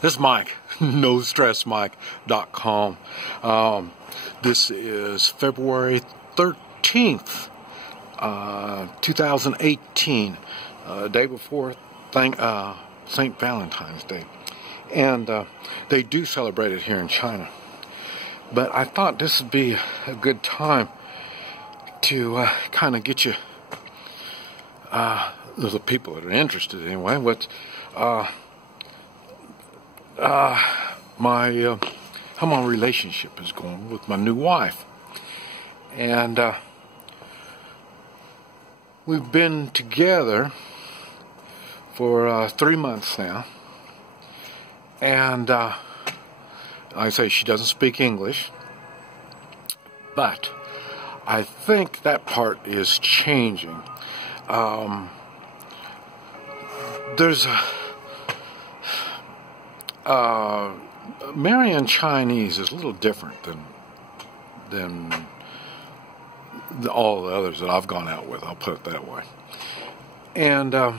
This is Mike, NoStressMike.com. This is February 13th, 2018, day before St. Valentine's Day. And they do celebrate it here in China. But I thought this would be a good time to kind of get you, the people that are interested anyway, how my relationship is going with my new wife. And we've been together for 3 months now. And like I say, she doesn't speak English, but I think that part is changing. Marrying Chinese is a little different than all the others that I've gone out with, I'll put it that way. And the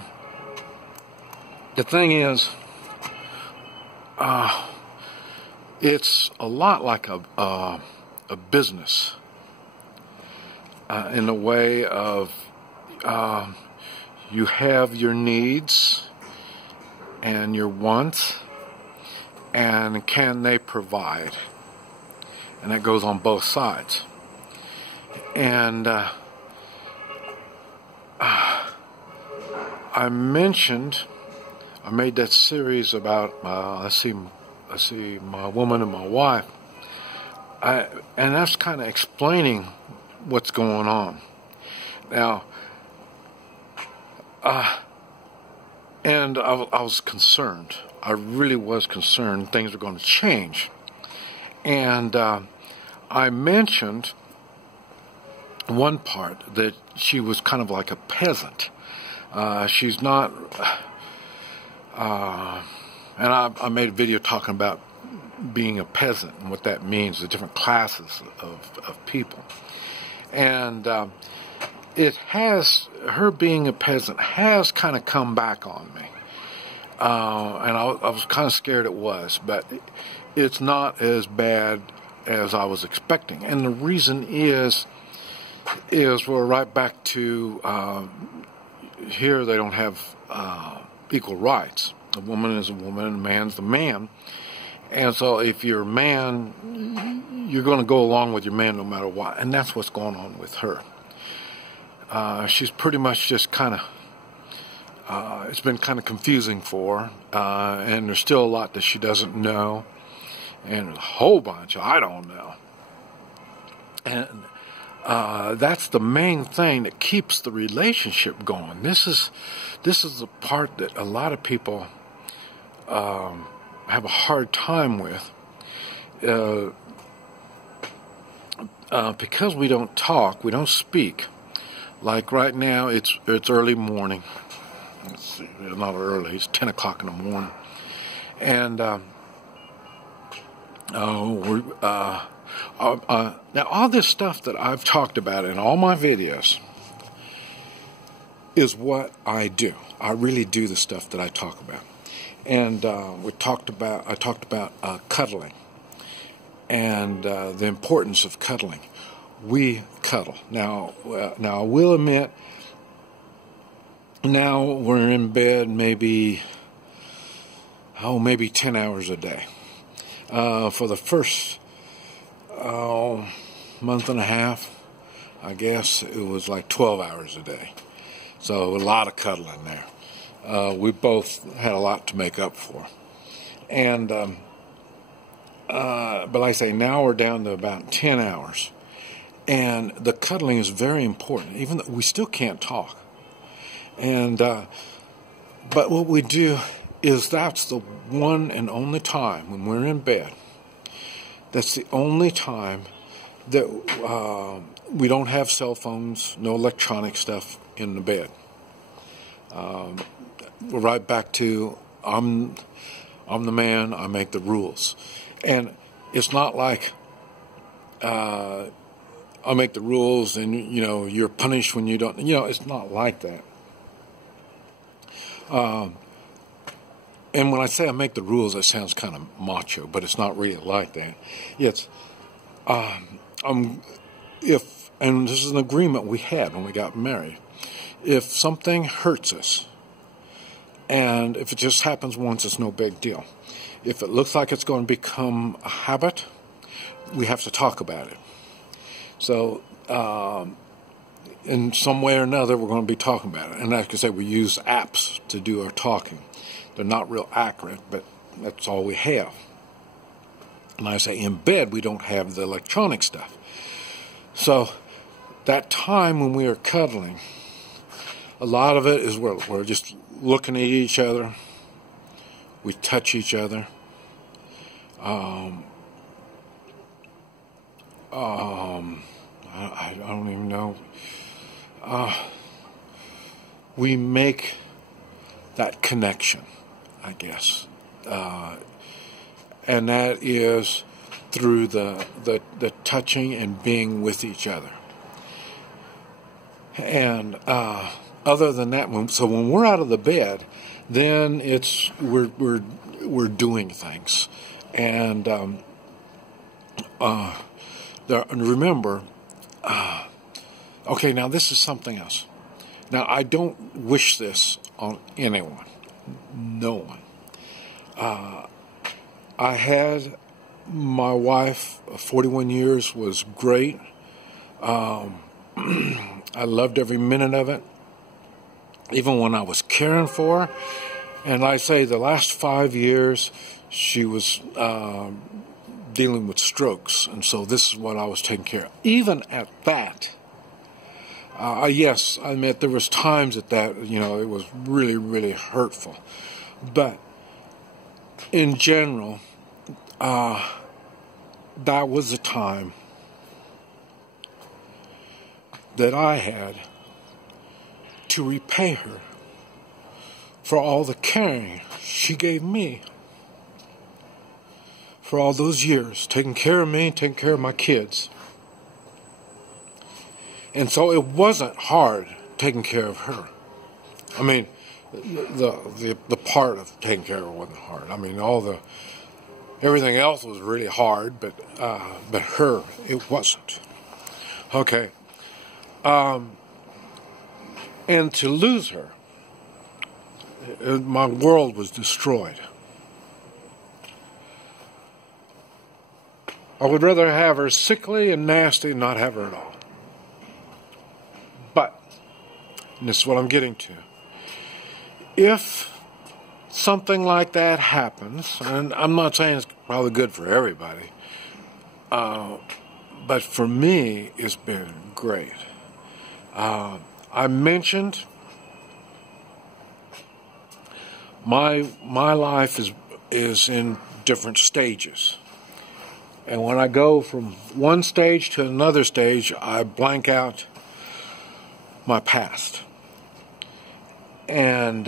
thing is, it's a lot like a business in the way of you have your needs and your wants, and can they provide? And that goes on both sides. And I made that series about I see my woman and my wife, and that's kind of explaining what's going on now. And I was concerned. I really was concerned things were going to change. And I mentioned one part that she was kind of like a peasant. She's not, and I made a video talking about being a peasant and what that means, the different classes of people. And her being a peasant has kind of come back on me. And I was kind of scared it was, but it's not as bad as I was expecting. And the reason is we're right back to here they don't have equal rights. A woman is a woman and a man's the man. And so if you're a man, you're going to go along with your man no matter what. And that's what's going on with her. She's pretty much just kind of, it's been kind of confusing for her, and there's still a lot that she doesn't know, and a whole bunch I don't know. And that's the main thing that keeps the relationship going. This is the part that a lot of people have a hard time with, because we don't talk, we don't speak. Like right now, it's early morning. It's not early, it's 10 o'clock in the morning. And now all this stuff that I've talked about in all my videos is what I do. I really do the stuff that I talk about. And I talked about cuddling and the importance of cuddling. We cuddle. Now I will admit, now we're in bed maybe 10 hours a day. For the first month and a half, I guess it was like 12 hours a day. So a lot of cuddling there. We both had a lot to make up for. And but like I say, now we're down to about 10 hours. And the cuddling is very important, even though we still can't talk. And but what we do is that's the one and only time when we're in bed. That's the only time that we don't have cell phones, no electronic stuff in the bed. We're right back to I'm the man, I make the rules. And it's not like I make the rules and, you know, you're punished when you don't. You know, it's not like that. and when I say I make the rules, it sounds kind of macho, but it's not really like that. It's, and this is an agreement we had when we got married. If something hurts us, and if it just happens once, it's no big deal. If it looks like it's going to become a habit, we have to talk about it. So, in some way or another, we're going to be talking about it. And like I say, we use apps to do our talking. They're not real accurate, but that's all we have. And I say in bed, we don't have the electronic stuff. So that time when we are cuddling, a lot of it is we're just looking at each other. We touch each other. I don't even know. We make that connection, I guess. And that is through the touching and being with each other. And other than that, so when we're out of the bed, then it's we're doing things. And remember, okay, now this is something else. Now, I don't wish this on anyone. No one. I had my wife, 41 years, was great. I loved every minute of it, even when I was caring for her. And I say the last 5 years, she was dealing with strokes, and so this is what I was taking care of. Even at that, yes, I admit there was times at that, it was really, really hurtful. But in general, that was a time that I had to repay her for all the caring she gave me for all those years, taking care of me, taking care of my kids. And so it wasn't hard taking care of her. I mean, the part of taking care of her wasn't hard. I mean, everything else was really hard, but her, it wasn't. Okay. And to lose her, my world was destroyed. I would rather have her sickly and nasty and not have her at all. But, and this is what I'm getting to, if something like that happens, and I'm not saying it's probably good for everybody, but for me, it's been great. I mentioned my life is in different stages. And when I go from one stage to another stage, I blank out my past. And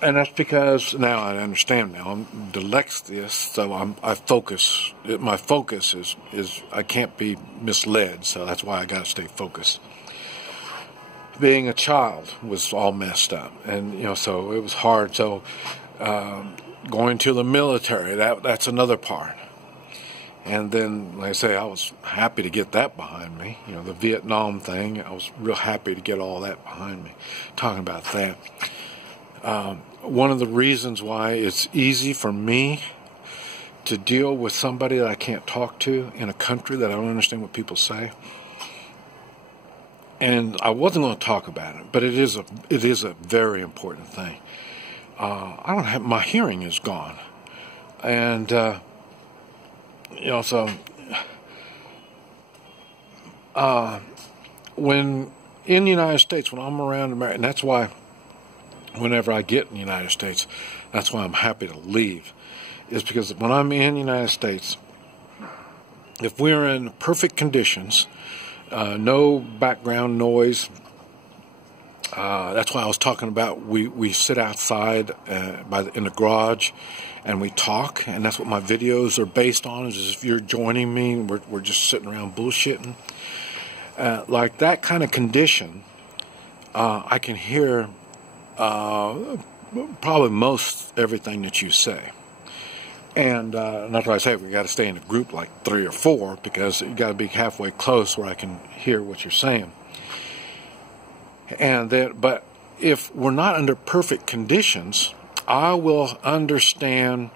that's because now I understand now. I'm dyslexic, so I focus. My focus is I can't be misled, so that's why I got to stay focused. Being a child was all messed up, and so it was hard. So going to the military, that's another part. And then, like I say, I was happy to get that behind me. The Vietnam thing, I was real happy to get all that behind me. Talking about that. One of the reasons why it's easy for me to deal with somebody that I can't talk to in a country that I don't understand what people say. And I wasn't going to talk about it, but it is a very important thing. My hearing is gone. And, so, when in the United States, when I'm around America, and that's why whenever I get in the United States, that's why I'm happy to leave, is because when I'm in the United States, if we're in perfect conditions, no background noise, that's why I was talking about we sit outside in the garage and we talk, and that's what my videos are based on, is if you're joining me, we're just sitting around bullshitting. Like that kind of condition, I can hear probably most everything that you say. And that's why I say we got to stay in a group like 3 or 4, because you got to be halfway close where I can hear what you're saying. And then, but if we're not under perfect conditions, I will understand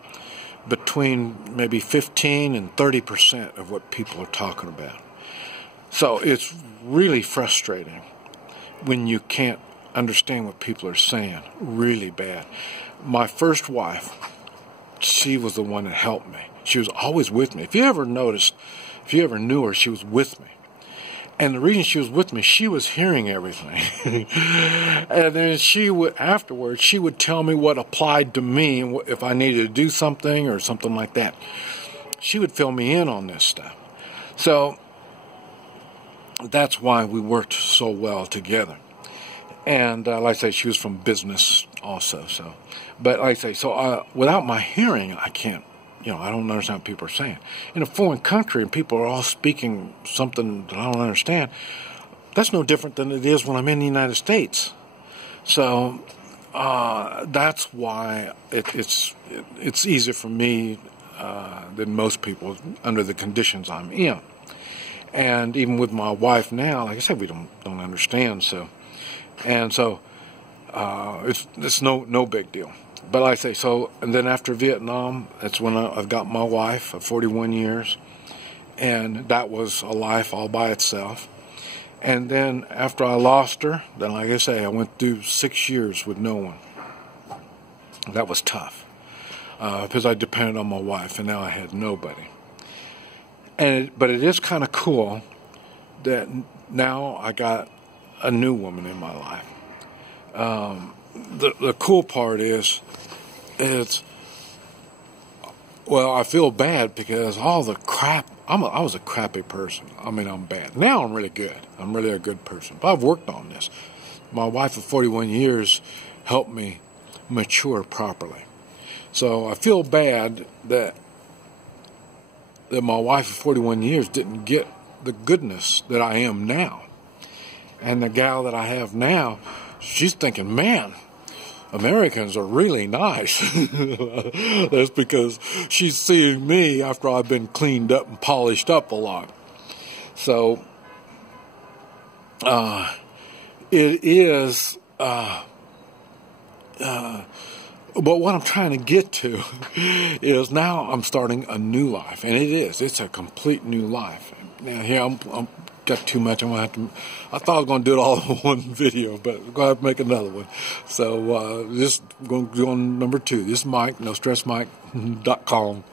between maybe 15 and 30% of what people are talking about. So it's really frustrating when you can't understand what people are saying. Really bad. My first wife, she was the one that helped me. She was always with me. If you ever noticed, if you ever knew her, she was with me. And the reason she was with me, she was hearing everything. And then she would, afterwards, she would tell me what applied to me, and if I needed to do something or something like that. She would fill me in on this stuff. So that's why we worked so well together. And like I say, she was from business also. So, but like I say, so without my hearing, I can't. I don't understand what people are saying. In a foreign country, and people are all speaking something that I don't understand, that's no different than it is when I'm in the United States. So that's why it's easier for me than most people under the conditions I'm in. And even with my wife now, like I said, we don't understand. So, and so it's no big deal. But like I say, so, and then after Vietnam, that's when I've got my wife of 41 years. And that was a life all by itself. And then after I lost her, then like I say, I went through 6 years with no one. That was tough. Because I depended on my wife, and now I had nobody. But it is kind of cool that now I got a new woman in my life. The cool part is, well, I feel bad because all the crap, I was a crappy person. I mean, I'm bad. Now I'm really good. I'm really a good person. But I've worked on this. My wife of 41 years helped me mature properly. So I feel bad that my wife of 41 years didn't get the goodness that I am now. And the gal that I have now, she's thinking, man, Americans are really nice. That's because she's seeing me after I've been cleaned up and polished up a lot. So, it is, but what I'm trying to get to is now I'm starting a new life. And it's a complete new life. Now here I'm got too much. I thought I was going to do it all in one video, but I'm going to have to make another one. So, this going to go on number 2. This is Mike, NoStressMike.com.